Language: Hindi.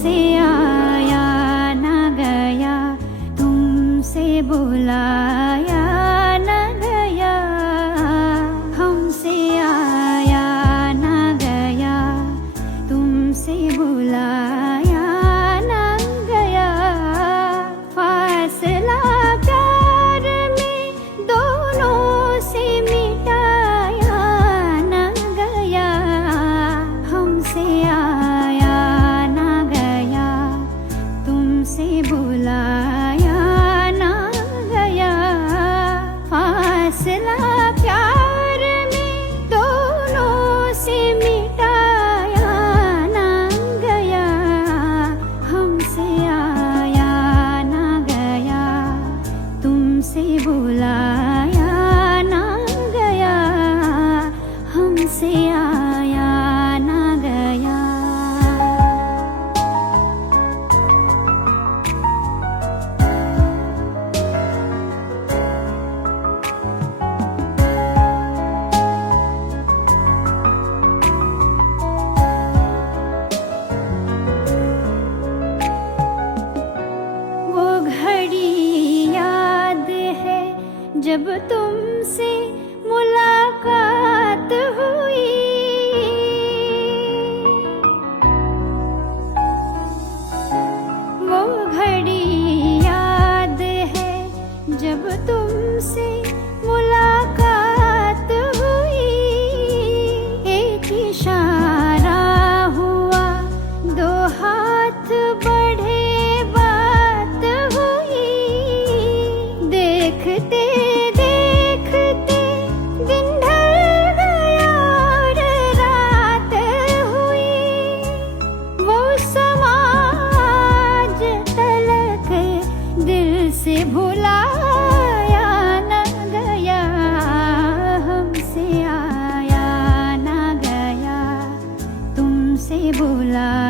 हमसे आया ना गया, तुमसे बुलाया ना गया, हमसे आया ना गया, तुमसे बुलाया ना गया। फासला प्यार में दोनों से मिटाया ना गया, हमसे आया ना गया, तुमसे बुलाया ना गया। फासला प्यार में दोनों से मिटाया ना गया, हमसे आया ना गया, तुमसे बुलाया ना गया, हमसे आया ना गया। वो घड़ी याद है जब तुमसे मुलाकात हुई, वो घड़ी याद है जब तुमसे मुलाकात हुई। एक इशारा हुआ, दो हाथ बढ़े, बात हुई। देखते देखते दिन ढल गया और रात हुई। वो समाज तलक दिल से भुलाया ना गया, हमसे आया ना गया, तुमसे बुलाया